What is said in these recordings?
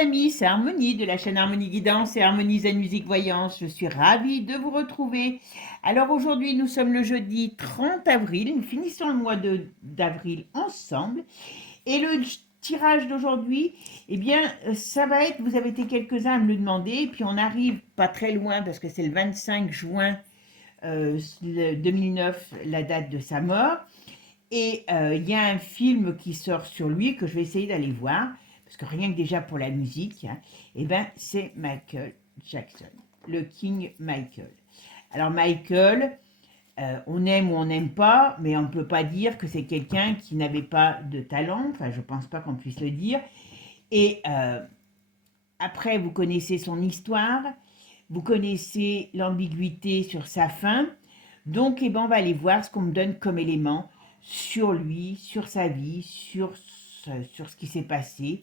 amis, c'est Harmonie de la chaîne Harmonie Guidance et Harmonie Zen Musique Voyance. Je suis ravie de vous retrouver. Alors aujourd'hui, nous sommes le jeudi 30 avril. Nous finissons le mois d'avril ensemble. Et le tirage d'aujourd'hui, eh bien, ça va être, vous avez été quelques-uns à me le demander, puis on arrive pas très loin parce que c'est le 25 juin 2009, la date de sa mort. Et il y a un film qui sort sur lui que je vais essayer d'aller voir, parce que rien que déjà pour la musique, hein, eh ben, c'est Michael Jackson, le King Michael. Alors Michael, on aime ou on n'aime pas, mais on ne peut pas dire que c'est quelqu'un qui n'avait pas de talent, enfin je ne pense pas qu'on puisse le dire. Et après, vous connaissez son histoire, vous connaissez l'ambiguïté sur sa fin, donc eh ben, on va aller voir ce qu'on me donne comme élément sur lui, sur sa vie, sur ce qui s'est passé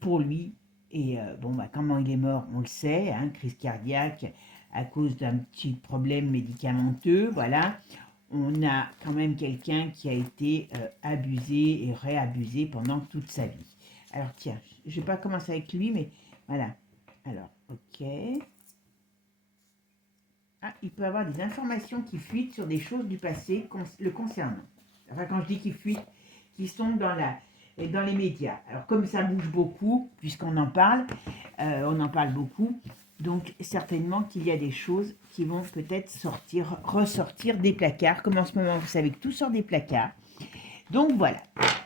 pour lui. Et bon, bah, comment il est mort, on le sait, hein, crise cardiaque à cause d'un petit problème médicamenteux, voilà. On a quand même quelqu'un qui a été abusé et réabusé pendant toute sa vie. Alors tiens, je ne vais pas commencer avec lui, mais voilà. Alors, ok. Ah, il peut avoir des informations qui fuitent sur des choses du passé le concernant. Enfin, quand je dis qui fuitent, qui sont dans les médias. Alors, comme ça bouge beaucoup, puisqu'on on en parle beaucoup, donc certainement qu'il y a des choses qui vont peut-être ressortir des placards, comme en ce moment, vous savez que tout sort des placards. Donc voilà.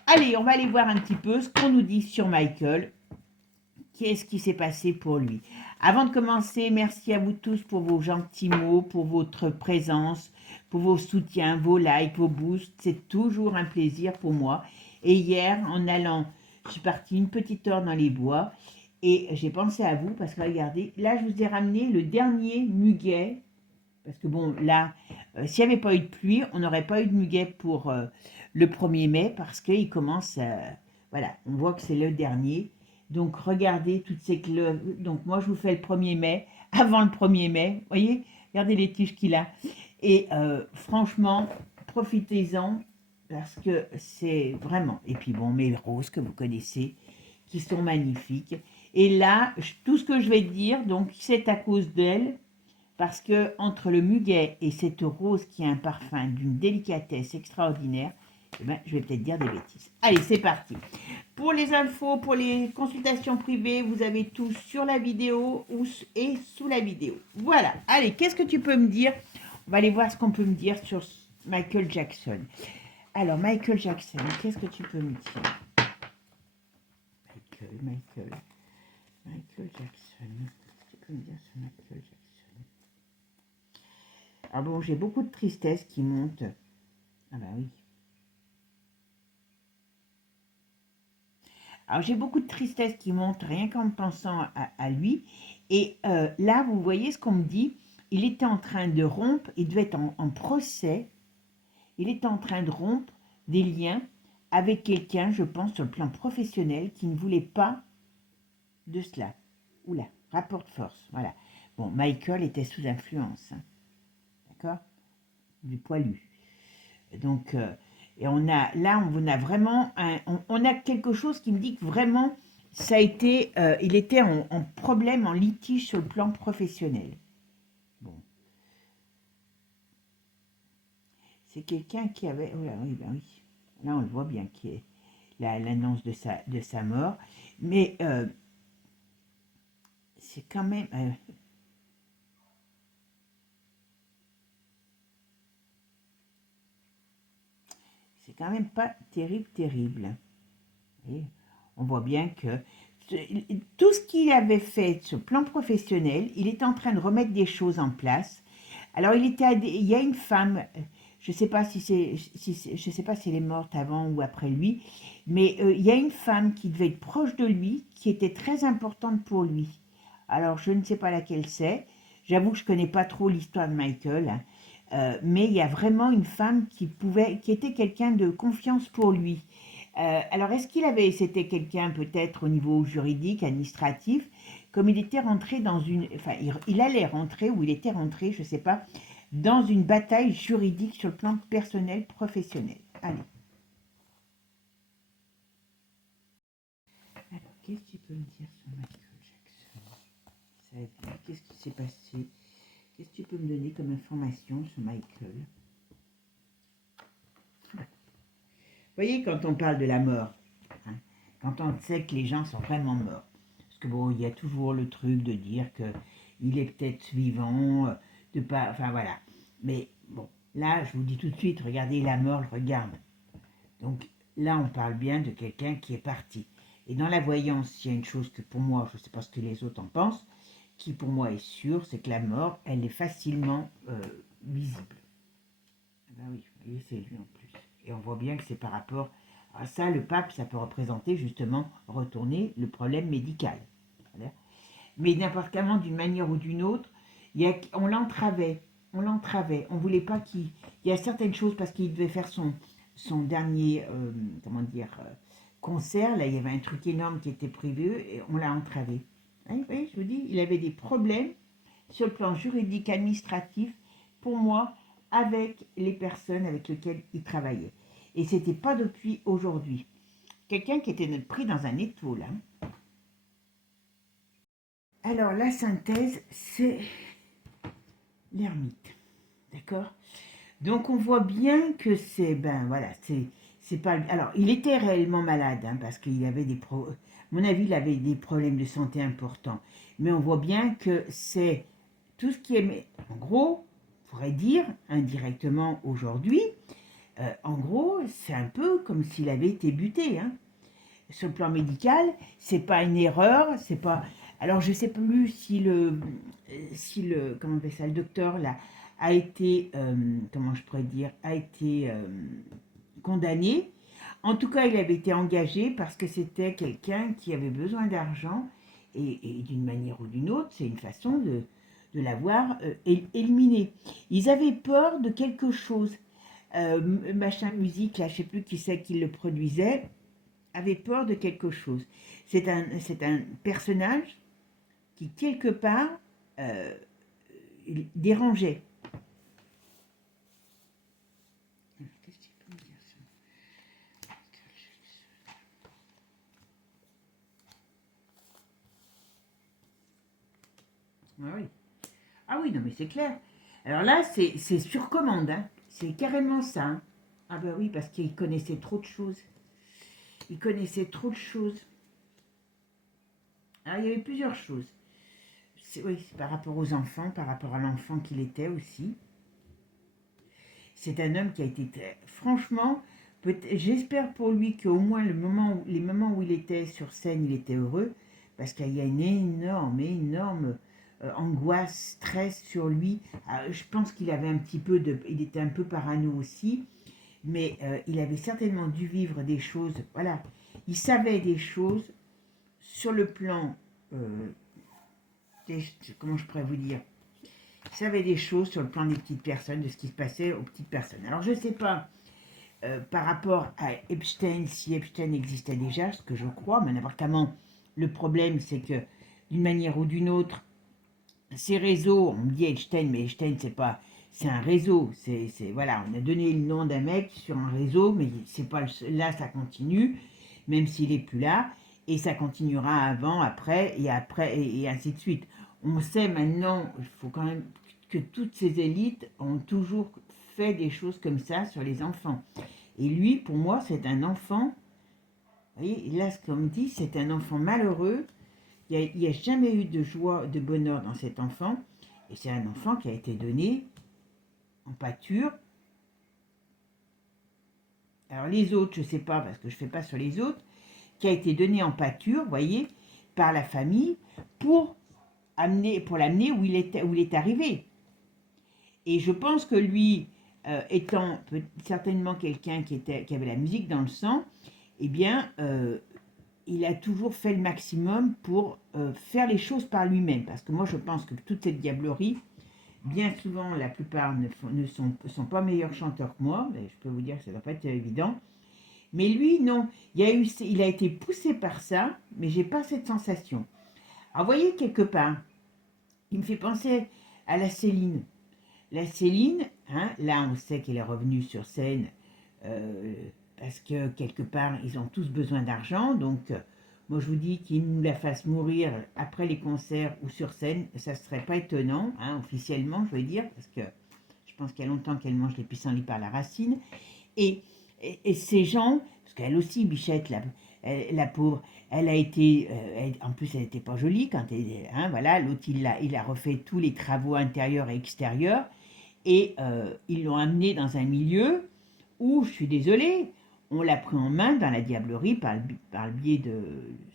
Allez, on va aller voir un petit peu ce qu'on nous dit sur Michael. Qu'est-ce qui s'est passé pour lui? Avant de commencer, merci à vous tous pour vos gentils mots, pour votre présence, pour vos soutiens, vos likes, vos boosts. C'est toujours un plaisir pour moi. Et hier, en allant, je suis partie une petite heure dans les bois et j'ai pensé à vous parce que regardez, là, je vous ai ramené le dernier muguet. Parce que bon, là, s'il n'y avait pas eu de pluie, on n'aurait pas eu de muguet pour le 1er mai parce qu'il commence, voilà, on voit que c'est le dernier. Donc, regardez toutes ces clés. Donc, moi, je vous fais le 1er mai, avant le 1er mai. Vous voyez, regardez les tiges qu'il a. Et franchement, profitez-en parce que c'est vraiment... Et puis, bon, mes roses que vous connaissez, qui sont magnifiques. Et là, tout ce que je vais dire, donc, c'est à cause d'elle, parce que entre le muguet et cette rose qui a un parfum d'une délicatesse extraordinaire, eh ben, je vais peut-être dire des bêtises. Allez, c'est parti. Pour les infos, pour les consultations privées, vous avez tout sur la vidéo et sous la vidéo. Voilà. Allez, qu'est-ce que tu peux me dire? On va aller voir ce qu'on peut me dire sur Michael Jackson. Alors, Michael Jackson, qu'est-ce que tu peux me dire? Michael Jackson. Qu'est-ce que tu peux me dire sur Michael Jackson? Ah bon, j'ai beaucoup de tristesse qui monte. Ah bah oui. Alors j'ai beaucoup de tristesse qui monte rien qu'en pensant à lui. Et là, vous voyez ce qu'on me dit. Il était en train de rompre, il devait être en procès. Il était en train de rompre des liens avec quelqu'un, je pense, sur le plan professionnel, qui ne voulait pas de cela. Oula, rapport de force, voilà. Bon, Michael était sous influence, hein, d'accord, du poilu. Donc, et on a vraiment on a quelque chose qui me dit que vraiment ça a été, il était en problème, en litige sur le plan professionnel. Bon, c'est quelqu'un qui avait, oh là, oui, ben oui, là on le voit bien qui est l'annonce de sa mort, mais c'est quand même pas terrible. Et on voit bien que tout ce qu'il avait fait sur le plan professionnel, il est en train de remettre des choses en place. Alors, il y a une femme, je ne sais pas je sais pas si elle est morte avant ou après lui, mais il y a une femme qui devait être proche de lui, qui était très importante pour lui. Alors, je ne sais pas laquelle c'est. J'avoue que je ne connais pas trop l'histoire de Michael, hein. Mais il y a vraiment une femme qui était quelqu'un de confiance pour lui. Alors, c'était quelqu'un peut-être au niveau juridique, administratif, comme il était rentré dans enfin, il allait rentrer, ou il était rentré, je ne sais pas, dans une bataille juridique sur le plan personnel, professionnel. Allez. Alors, qu'est-ce que tu peux me dire sur Michael Jackson? Ça a vu, qu'est-ce qui s'est passé? Qu'est-ce que tu peux me donner comme information sur Michael? Vous voyez, quand on parle de la mort, hein, quand on sait que les gens sont vraiment morts, parce que bon, il y a toujours le truc de dire que il est peut-être vivant, de pas, enfin voilà. Mais bon, là, je vous dis tout de suite, regardez la mort, le regarde. Donc là, on parle bien de quelqu'un qui est parti. Et dans la voyance, il y a une chose que pour moi, je ne sais pas ce que les autres en pensent, qui pour moi est sûre, c'est que la mort, elle est facilement visible. Ben oui, vous voyez, c'est lui en plus. Et on voit bien que c'est par rapport à ça, le pape, ça peut représenter justement retourner le problème médical. Voilà. Mais n'importe comment, d'une manière ou d'une autre, on l'entravait. On l'entravait. On voulait pas qu'il... Il y a certaines choses, parce qu'il devait faire son dernier, comment dire, concert. Là, il y avait un truc énorme qui était prévu et on l'a entravé. Hein, vous voyez, je vous dis, il avait des problèmes sur le plan juridique, administratif, pour moi, avec les personnes avec lesquelles il travaillait. Et c'était pas depuis aujourd'hui. Quelqu'un qui était pris dans un étau, là. Alors, la synthèse, c'est l'ermite. D'accord? Donc, on voit bien que c'est, ben voilà, c'est pas... Alors, il était réellement malade, hein, parce qu'il avait à mon avis, il avait des problèmes de santé importants. Mais on voit bien que c'est tout ce qui est... En gros, on pourrait dire, indirectement aujourd'hui, en gros, c'est un peu comme s'il avait été buté, hein. Sur le plan médical, c'est pas une erreur, c'est pas... Alors, je sais plus si le, comment on appelle ça, le docteur, là, a été, comment je pourrais dire, a été condamné. En tout cas, il avait été engagé parce que c'était quelqu'un qui avait besoin d'argent et d'une manière ou d'une autre, c'est une façon de l'avoir éliminé. Ils avaient peur de quelque chose. Machin musique, là, je sais plus qui c'est qui le produisait, avait peur de quelque chose. C'est un personnage qui, quelque part, euh, dérangeait. Qu'est-ce que tu peux me dire sur Michael Jackson? Ah oui. Ah oui, non mais c'est clair. Alors là, c'est sur commande, hein. C'est carrément ça, hein. Ah bah oui, parce qu'il connaissait trop de choses. Il connaissait trop de choses. Alors il y avait plusieurs choses. Oui, c'est par rapport aux enfants, par rapport à l'enfant qu'il était aussi. C'est un homme qui a été franchement, j'espère pour lui qu'au moins les moments où il était sur scène, il était heureux, parce qu'il y a une énorme angoisse, stress sur lui. Je pense qu'il avait un petit peu il était un peu parano aussi, mais il avait certainement dû vivre des choses. Voilà, il savait des choses sur le plan, euh, comment je pourrais vous dire, savait des choses sur le plan des petites personnes, de ce qui se passait aux petites personnes. Alors je ne sais pas par rapport à Epstein, si Epstein existait déjà, ce que je crois, mais n'importe comment, le problème c'est que d'une manière ou d'une autre, ces réseaux, on me dit Epstein, mais Epstein c'est pas, c'est un réseau, voilà, on a donné le nom d'un mec sur un réseau, mais c'est pas là ça continue, même s'il est plus là, et ça continuera après, et ainsi de suite. On sait maintenant, il faut quand même que toutes ces élites ont toujours fait des choses comme ça sur les enfants. Et lui, pour moi, c'est un enfant, vous voyez, là, comme dit, c'est un enfant malheureux. Il n'y a jamais eu de joie, de bonheur dans cet enfant. Et c'est un enfant qui a été donné en pâture. Alors les autres, je ne sais pas, parce que je ne fais pas sur les autres, qui a été donné en pâture, vous voyez, par la famille, pour l'amener où il est arrivé. Et je pense que lui, étant certainement quelqu'un qui avait la musique dans le sang, eh bien, il a toujours fait le maximum pour faire les choses par lui-même. Parce que moi, je pense que toute cette diablerie, bien souvent, la plupart ne sont pas meilleurs chanteurs que moi. Mais je peux vous dire que ça ne doit pas être évident. Mais lui, non. Il a été poussé par ça, mais j'ai pas cette sensation. Alors, vous voyez, quelque part, il me fait penser à la Céline. La Céline, hein, là, on sait qu'elle est revenue sur scène parce que quelque part, ils ont tous besoin d'argent. Donc, Moi, je vous dis qu'il nous la fasse mourir après les concerts ou sur scène, ça ne serait pas étonnant, hein, officiellement, je veux dire, parce que je pense qu'il y a longtemps qu'elle mange les pissenlits par la racine. Et, et ces gens, parce qu'elle aussi, Bichette, la pauvre, elle a été, en plus elle n'était pas jolie quand elle, hein, voilà, l'autre il a refait tous les travaux intérieurs et extérieurs, et ils l'ont amenée dans un milieu où, je suis désolée, on l'a pris en main dans la diablerie par le biais de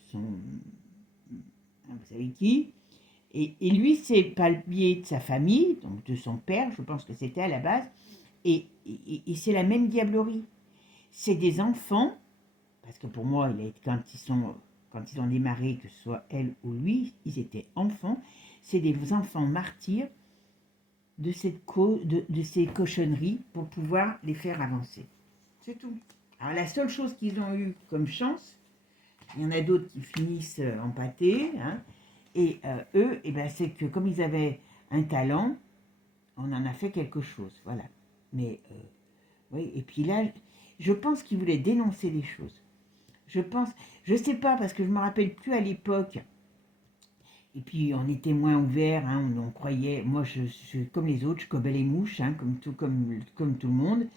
son, vous savez qui, et lui c'est par le biais de sa famille, donc de son père, je pense que c'était à la base, et c'est la même diablerie. C'est des enfants, parce que pour moi, quand ils ont démarré, que ce soit elle ou lui, ils étaient enfants, c'est des enfants martyrs de ces cochonneries pour pouvoir les faire avancer. C'est tout. Alors la seule chose qu'ils ont eu comme chance, il y en a d'autres qui finissent en pâté, hein, et eux, eh ben, c'est que comme ils avaient un talent, on en a fait quelque chose, voilà. Mais oui, et puis là, je pense qu'ils voulaient dénoncer les choses. Je sais pas, parce que je me rappelle plus à l'époque. Et puis on était moins ouvert, hein, on croyait, moi comme les autres, je cobais les mouches, hein, comme tout le monde.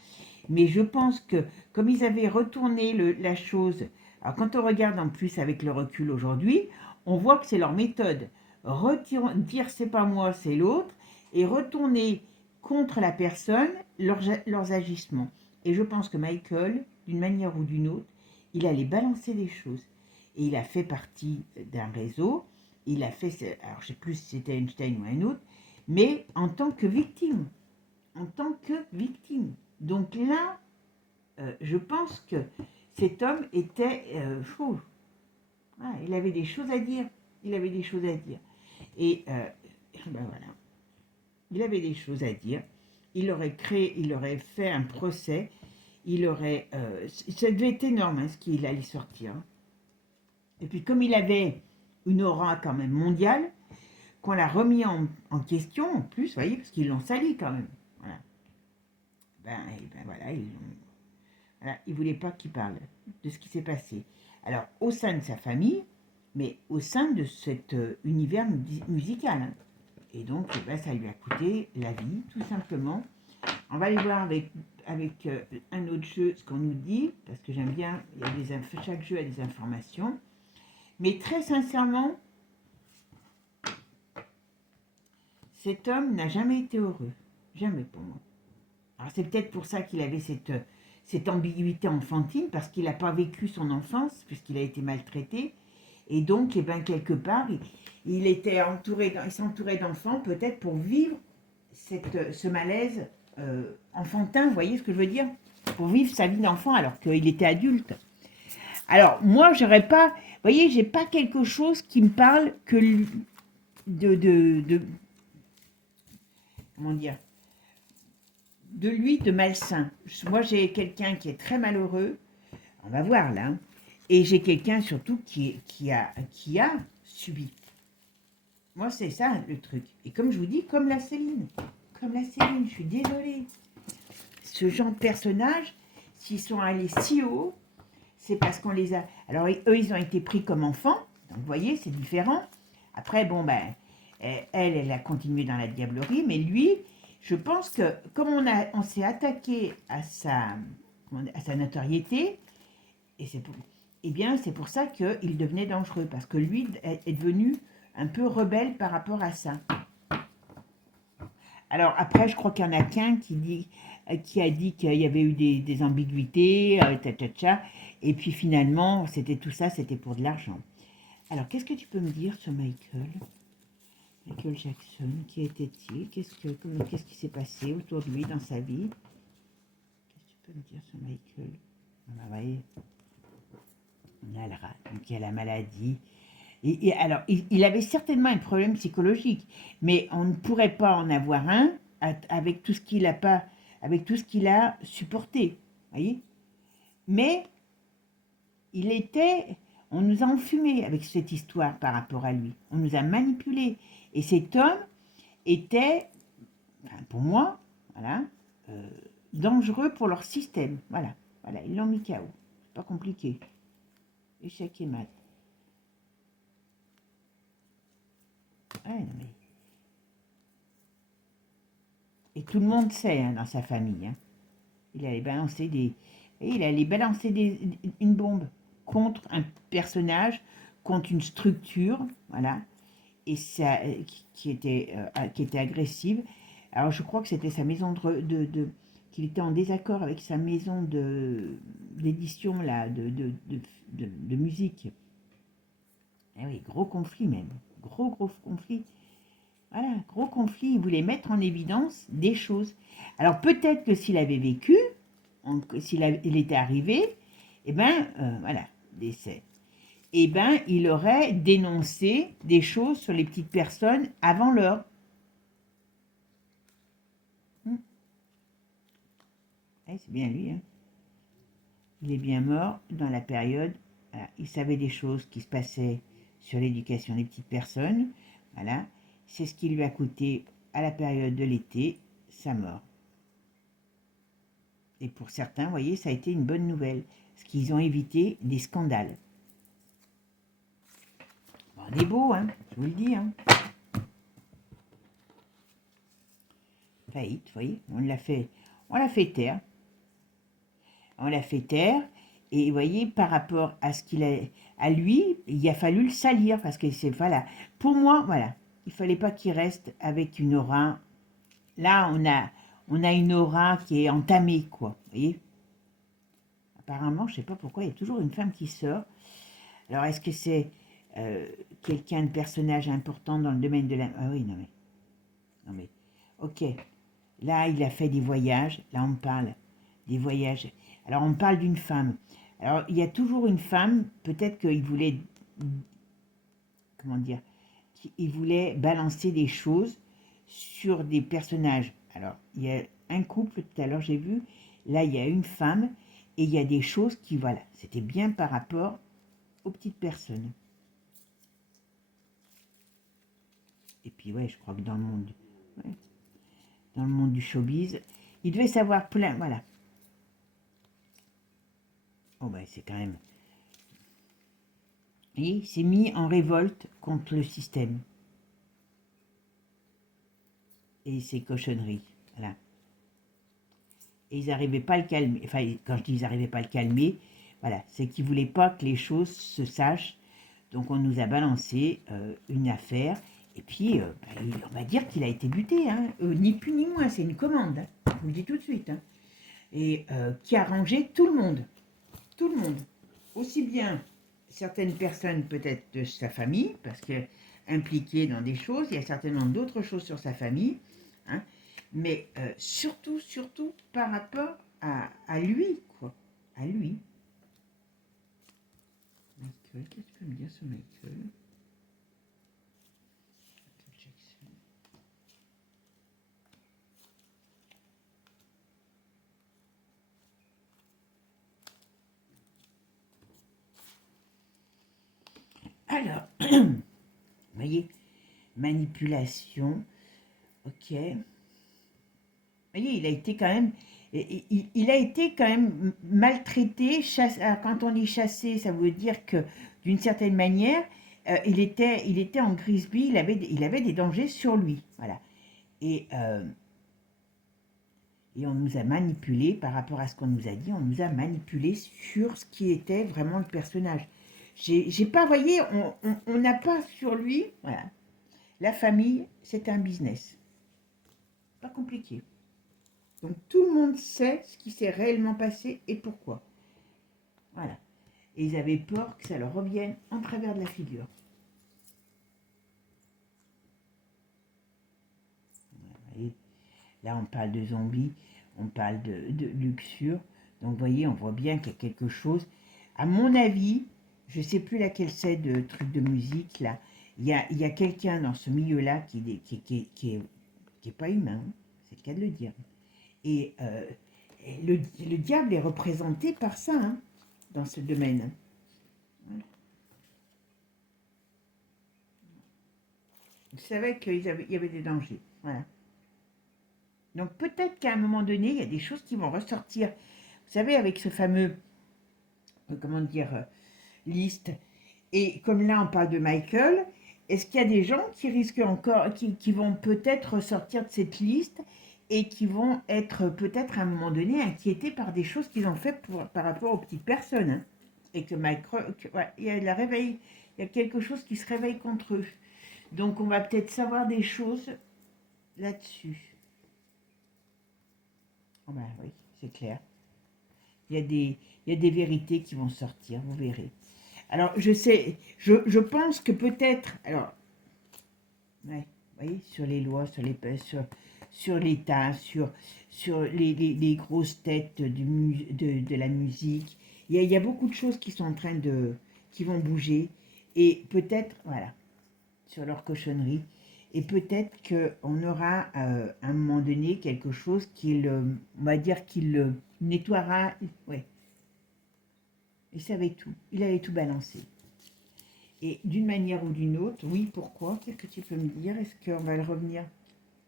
Mais je pense que comme ils avaient retourné la chose, alors quand on regarde en plus avec le recul aujourd'hui, on voit que c'est leur méthode. Dire c'est pas moi, c'est l'autre, et retourner contre la personne leurs agissements. Et je pense que Michael, d'une manière ou d'une autre, il allait balancer des choses. Et il a fait partie d'un réseau, il a fait, alors je ne sais plus si c'était Einstein ou un autre, mais en tant que victime. En tant que victime. Donc là, je pense que cet homme était fou. Ah, il avait des choses à dire. Il avait des choses à dire. Et ben voilà. Il avait des choses à dire. Il aurait fait un procès. Il aurait. Ça devait être énorme hein, ce qu'il allait sortir. Et puis comme il avait une aura quand même mondiale, qu'on l'a remis en question en plus, vous voyez, parce qu'ils l'ont sali quand même. Voilà. Ben voilà, voilà, il ne voulait pas qu'il parle de ce qui s'est passé. Alors, au sein de sa famille, mais au sein de cet univers musical. Hein. Et donc, ben, ça lui a coûté la vie, tout simplement. On va aller voir avec un autre jeu ce qu'on nous dit, parce que j'aime bien, chaque jeu a des informations. Mais très sincèrement, cet homme n'a jamais été heureux. Jamais pour moi. Alors c'est peut-être pour ça qu'il avait cette ambiguïté enfantine, parce qu'il n'a pas vécu son enfance, puisqu'il a été maltraité. Et donc, eh ben, quelque part, il s'entourait d'enfants, peut-être pour vivre ce malaise enfantin, vous voyez ce que je veux dire? Pour vivre sa vie d'enfant alors qu'il était adulte. Alors, moi, j'aurais pas, vous voyez, j'ai pas quelque chose qui me parle que de comment dire, de lui de malsain. Moi, j'ai quelqu'un qui est très malheureux, on va voir là, hein, et j'ai quelqu'un surtout qui a subi. Moi, c'est ça le truc. Et comme je vous dis, comme la Céline, je suis désolée. Ce genre de personnages, s'ils sont allés si haut, c'est parce qu'on les a... Alors, eux, ils ont été pris comme enfants, donc vous voyez, c'est différent. Après, bon, ben, elle a continué dans la diablerie, mais lui, je pense que comme on s'est attaqué à sa notoriété, eh bien, c'est pour ça qu'il devenait dangereux, parce que lui est devenu un peu rebelle par rapport à ça. Alors après, je crois qu'il y en a qu'un qui a dit qu'il y avait eu des ambiguïtés, et puis finalement, c'était tout ça, c'était pour de l'argent. Alors, qu'est-ce que tu peux me dire sur Michael Jackson, qui était-il? Qu'est-ce qui s'est passé autour de lui dans sa vie? Qu'est-ce que tu peux me dire sur Michael? Vous voyez, donc il y a la maladie. Et alors, il avait certainement un problème psychologique, mais on ne pourrait pas en avoir un avec tout ce qu'il a supporté, voyez. Mais on nous a enfumé avec cette histoire par rapport à lui. On nous a manipulés. Et cet homme était, pour moi, voilà, dangereux pour leur système. Voilà, ils l'ont mis KO. C'est pas compliqué. Échec et mat. Ouais, non, mais... Et tout le monde sait hein, dans sa famille. Hein. Il allait balancer une bombe contre un personnage, contre une structure, voilà, et ça, qui était agressive. Alors je crois que c'était sa maison qu'il était en désaccord avec sa maison d'édition là, de musique. Eh oui, gros conflit même, gros conflit. Voilà, gros conflit, il voulait mettre en évidence des choses. Alors peut-être que s'il avait vécu, il était arrivé, eh ben, voilà, décès. Eh ben, il aurait dénoncé des choses sur les petites personnes avant l'heure. C'est bien lui, hein. Il est bien mort dans la période, voilà, il savait des choses qui se passaient sur l'éducation des petites personnes, voilà, c'est ce qui lui a coûté à la période de l'été sa mort. Et pour certains, vous voyez, ça a été une bonne nouvelle, parce qu'ils ont évité des scandales. Bon, on est beau, hein, je vous le dis. Hein. Faillite, vous voyez, on l'a fait taire. On l'a fait taire, et vous voyez, par rapport à ce qu'il a, à lui, il a fallu le salir, parce que c'est, voilà, pour moi, voilà, il fallait pas qu'il reste avec une aura. Là, on a une aura qui est entamée, quoi, vous voyez. Apparemment, je sais pas pourquoi, il y a toujours une femme qui sort. Alors, est-ce que c'est quelqu'un de personnage important dans le domaine de la... Ah oui, non mais, ok. Là, il a fait des voyages, là, on parle des voyages. Alors, on parle d'une femme. Alors, il y a toujours une femme, peut-être qu'il voulait... Comment dire, il voulait balancer des choses sur des personnages. Alors, il y a un couple, tout à l'heure j'ai vu, là il y a une femme, et il y a des choses qui, voilà, c'était bien par rapport aux petites personnes. Et puis ouais, je crois que dans le monde du showbiz, il devait savoir plein, voilà. Oh ben c'est quand même... Et il s'est mis en révolte contre le système. Et ses cochonneries, voilà. Et ils n'arrivaient pas à le calmer. Enfin, quand je dis ils n'arrivaient pas à le calmer, voilà, c'est qu'ils ne voulaient pas que les choses se sachent. Donc on nous a balancé une affaire. Et puis, on va dire qu'il a été buté. Hein. Ni plus ni moins, c'est une commande. Hein. Je vous le dis tout de suite. Hein. Et qui a rangé tout le monde. Tout le monde. Aussi bien certaines personnes peut-être de sa famille, parce que impliquées dans des choses, il y a certainement d'autres choses sur sa famille. Hein. Mais surtout par rapport à lui, quoi. À lui. Michael, qu'est-ce que tu peux me dire sur Michael? Alors, vous voyez, manipulation, ok. Vous voyez, il a été quand même maltraité. Quand on est chassé, ça veut dire que d'une certaine manière, il était en Grisby, il avait des dangers sur lui, voilà. Et on nous a manipulé par rapport à ce qu'on nous a dit, on nous a manipulé sur ce qui était vraiment le personnage. J'ai pas, voyez, on n'a pas sur lui, voilà. La famille, c'est un business. Pas compliqué. Donc tout le monde sait ce qui s'est réellement passé et pourquoi. Voilà. Et ils avaient peur que ça leur revienne en travers de la figure. Et là, on parle de zombies, on parle de luxure. Donc, vous voyez, on voit bien qu'il y a quelque chose. À mon avis, je ne sais plus laquelle c'est de truc de musique, là. Il y a quelqu'un dans ce milieu-là qui est pas humain, hein. C'est le cas de le dire. Et le diable est représenté par ça, hein, dans ce domaine. Il savait qu'il y avait des dangers. Voilà. Donc peut-être qu'à un moment donné, il y a des choses qui vont ressortir. Vous savez, avec ce fameux, comment dire, liste. Et comme là, on parle de Michael, est-ce qu'il y a des gens qui risquent encore, qui vont peut-être sortir de cette liste et qui vont être peut-être à un moment donné inquiétés par des choses qu'ils ont fait par rapport aux petites personnes, hein. Et que, ouais, il y a la réveil, il y a quelque chose qui se réveille contre eux. Donc on va peut-être savoir des choses là-dessus. Oh ben oui, c'est clair. Il y a des vérités qui vont sortir, vous verrez. Alors je sais, je pense que peut-être, alors, ouais, vous voyez, sur les lois, sur l'État, sur les grosses têtes de la musique, il y a beaucoup de choses qui sont en train qui vont bouger, et peut-être, voilà, sur leur cochonnerie, et peut-être qu'on aura à un moment donné quelque chose on va dire, qu'il nettoiera, ouais, il savait tout, il avait tout balancé. Et d'une manière ou d'une autre, oui, pourquoi? Qu'est-ce que tu peux me dire? Est-ce qu'on va le revenir?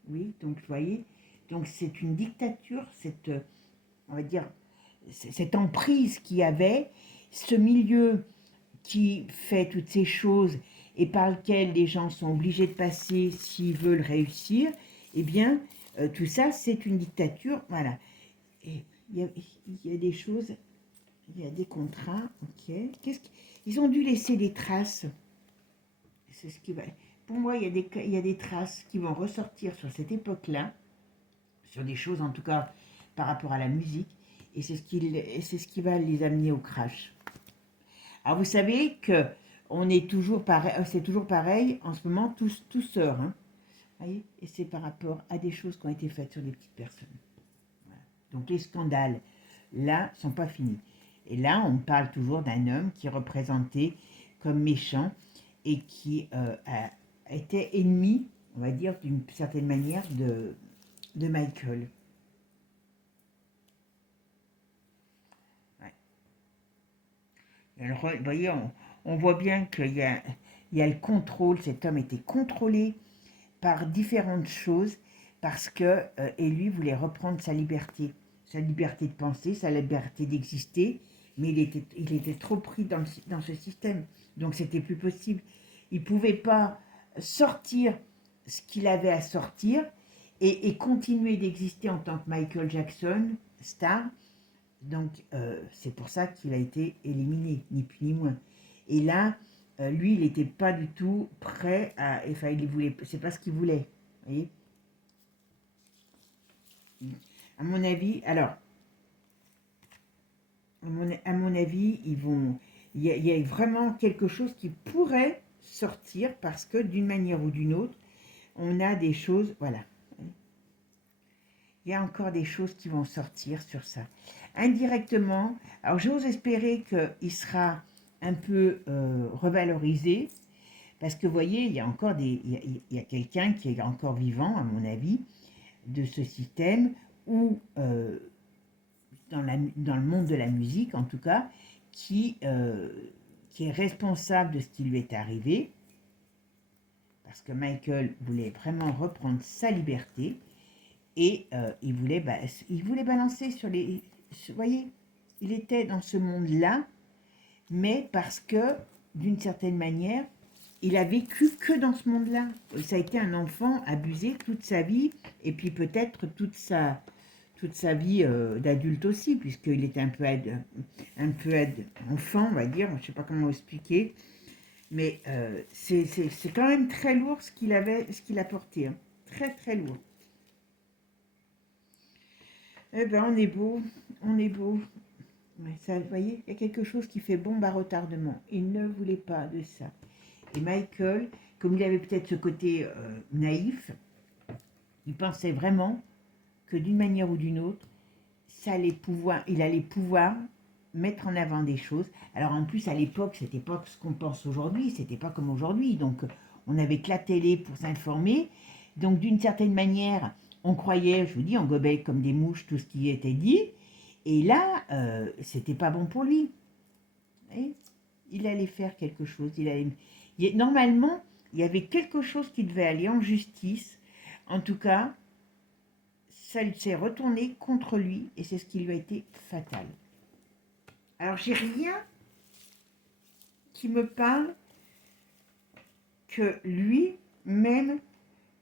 Oui, donc vous voyez, donc c'est une dictature, on va dire, cette emprise qu'il y avait, ce milieu qui fait toutes ces choses et par lequel les gens sont obligés de passer s'ils veulent réussir, eh bien, tout ça, c'est une dictature, voilà. Et il y a des choses, il y a des contrats, ok. Ils ont dû laisser des traces. C'est ce qui va. Pour moi, il y a des traces qui vont ressortir sur cette époque-là, sur des choses en tout cas par rapport à la musique, et c'est ce qui va les amener au crash. Alors vous savez que on est toujours pareil, c'est toujours pareil en ce moment, tous sœurs, hein. Voyez, et c'est par rapport à des choses qui ont été faites sur des petites personnes. Voilà. Donc les scandales, là, sont pas finis. Et là, on parle toujours d'un homme qui est représenté comme méchant et qui a été ennemi, on va dire, d'une certaine manière, de Michael. Ouais. Alors, vous voyez, on voit bien il y a le contrôle, cet homme était contrôlé par différentes choses parce que, et lui voulait reprendre sa liberté de penser, sa liberté d'exister, mais il était trop pris dans ce système, donc c'était plus possible. Il ne pouvait pas sortir ce qu'il avait à sortir et continuer d'exister en tant que Michael Jackson, star. Donc c'est pour ça qu'il a été éliminé, ni plus ni moins. Et là, lui, il n'était pas du tout prêt à. Enfin, il voulait. C'est pas ce qu'il voulait. Vous voyez. À mon avis, alors, à mon avis, il y a vraiment quelque chose qui pourrait sortir parce que d'une manière ou d'une autre, on a des choses. Voilà. Il y a encore des choses qui vont sortir sur ça. Indirectement, alors j'ose espérer qu'il sera un peu revalorisé, parce que vous voyez, il y a encore il y a quelqu'un qui est encore vivant, à mon avis, de ce système, ou dans le monde de la musique en tout cas, qui est responsable de ce qui lui est arrivé, parce que Michael voulait vraiment reprendre sa liberté, et il voulait balancer sur les. Vous voyez, il était dans ce monde-là, mais parce que, d'une certaine manière, il a vécu que dans ce monde-là. Ça a été un enfant abusé toute sa vie, et puis peut-être toute sa vie d'adulte aussi, puisqu'il était un peu enfant, on va dire, je ne sais pas comment expliquer, mais c'est quand même très lourd ce qu'il a porté, hein. Très très lourd. Eh ben, on est beau, on est beau. Ouais, ça, vous voyez, il y a quelque chose qui fait bombe à retardement. Il ne voulait pas de ça. Et Michael, comme il avait peut-être ce côté naïf, il pensait vraiment que d'une manière ou d'une autre, il allait pouvoir mettre en avant des choses. Alors en plus, à l'époque, c'était pas ce qu'on pense aujourd'hui, c'était pas comme aujourd'hui. Donc on avait que la télé pour s'informer. Donc d'une certaine manière, on croyait, je vous dis, on gobait comme des mouches tout ce qui était dit. Et là, c'était pas bon pour lui. Et il allait faire quelque chose. Normalement, il y avait quelque chose qui devait aller en justice. En tout cas, ça s'est retourné contre lui et c'est ce qui lui a été fatal. Alors, j'ai rien qui me parle que lui-même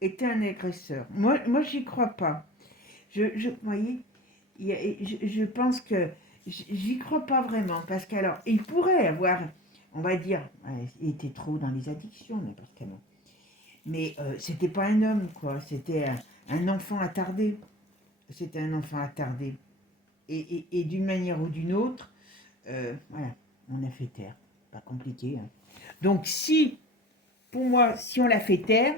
était un agresseur. Moi j'y crois pas. Vous voyez, je pense que j'y crois pas vraiment. Parce qu'alors, il pourrait avoir, on va dire, il était trop dans les addictions, n'importe comment. Mais c'était pas un homme, quoi. C'était un enfant attardé. C'était un enfant attardé. Et d'une manière ou d'une autre, voilà, on a fait taire. Pas compliqué. Hein. Donc pour moi, si on l'a fait taire,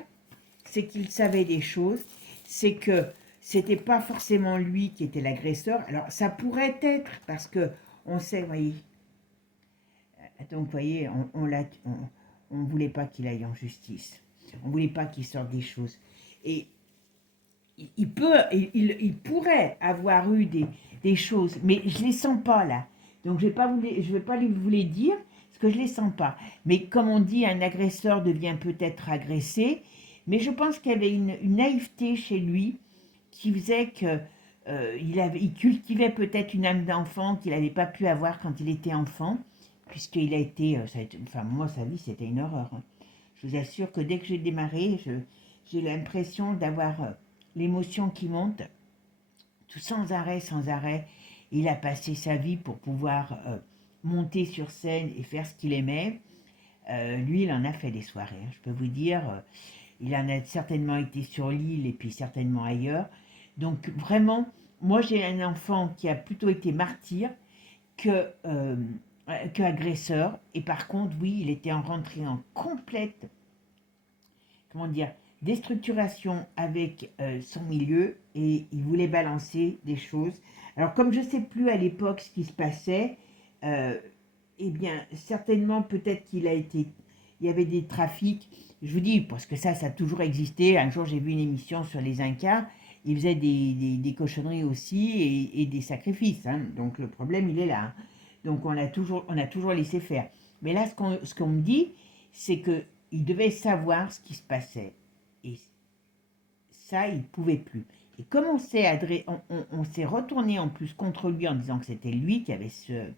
c'est qu'il savait des choses, c'est que c'était pas forcément lui qui était l'agresseur. Alors ça pourrait être parce que on sait, vous voyez. Donc vous voyez, on voulait pas qu'il aille en justice. On voulait pas qu'il sorte des choses. Et il pourrait avoir eu des choses, mais je les sens pas là. Donc je vais pas vous les dire parce que je les sens pas. Mais comme on dit, un agresseur devient peut-être agressé. Mais je pense qu'il y avait une naïveté chez lui qui faisait que il cultivait peut-être une âme d'enfant qu'il n'avait pas pu avoir quand il était enfant, puisqu'il a été, enfin moi sa vie c'était une horreur. Hein. Je vous assure que dès que j'ai démarré, j'ai l'impression d'avoir l'émotion qui monte, tout sans arrêt, sans arrêt. Il a passé sa vie pour pouvoir monter sur scène et faire ce qu'il aimait. Lui, il en a fait des soirées, hein, je peux vous dire. Il en a certainement été sur l'île et puis certainement ailleurs. Donc vraiment, moi j'ai un enfant qui a plutôt été martyr que, agresseur. Et par contre, oui, il était rentré en complète, comment dire, déstructuration avec son milieu et il voulait balancer des choses. Alors comme je ne sais plus à l'époque ce qui se passait, eh bien certainement peut-être il y avait des trafics. Je vous dis, parce que ça a toujours existé. Un jour j'ai vu une émission sur les Incas, ils faisaient des cochonneries aussi et des sacrifices. Hein. Donc le problème il est là. Hein. Donc on a toujours laissé faire. Mais là ce qu'on me dit, c'est qu'il devait savoir ce qui se passait. Et ça, il ne pouvait plus. Et comme on s'est retourné en plus contre lui en disant que c'était lui qui avait ce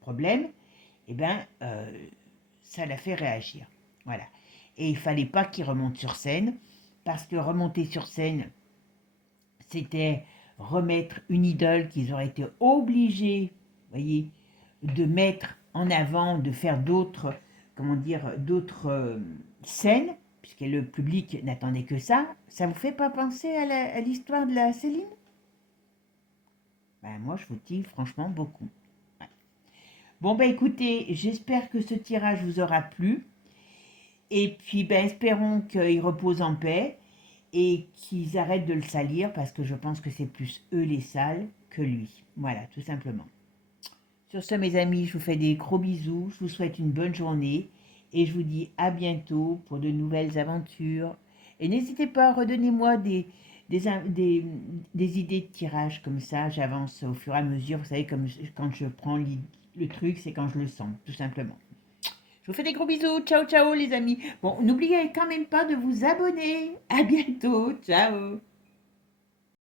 problème, eh bien, ça l'a fait réagir. Voilà. Et il ne fallait pas qu'il remonte sur scène, parce que remonter sur scène, c'était remettre une idole qu'ils auraient été obligés, voyez, de mettre en avant, de faire d'autres, d'autres scènes, puisque le public n'attendait que ça. Ça vous fait pas penser à l'histoire de la Céline? Ben, moi, je vous dis franchement beaucoup. Ouais. Bon, ben écoutez, j'espère que ce tirage vous aura plu. Et puis, ben, espérons qu'ils reposent en paix et qu'ils arrêtent de le salir, parce que je pense que c'est plus eux les sales que lui. Voilà, tout simplement. Sur ce, mes amis, je vous fais des gros bisous, je vous souhaite une bonne journée et je vous dis à bientôt pour de nouvelles aventures. Et n'hésitez pas, redonnez-moi des idées de tirage comme ça, j'avance au fur et à mesure. Vous savez, comme quand je prends le truc, c'est quand je le sens, tout simplement. Je vous fais des gros bisous, ciao ciao les amis. Bon, n'oubliez quand même pas de vous abonner. À bientôt, ciao.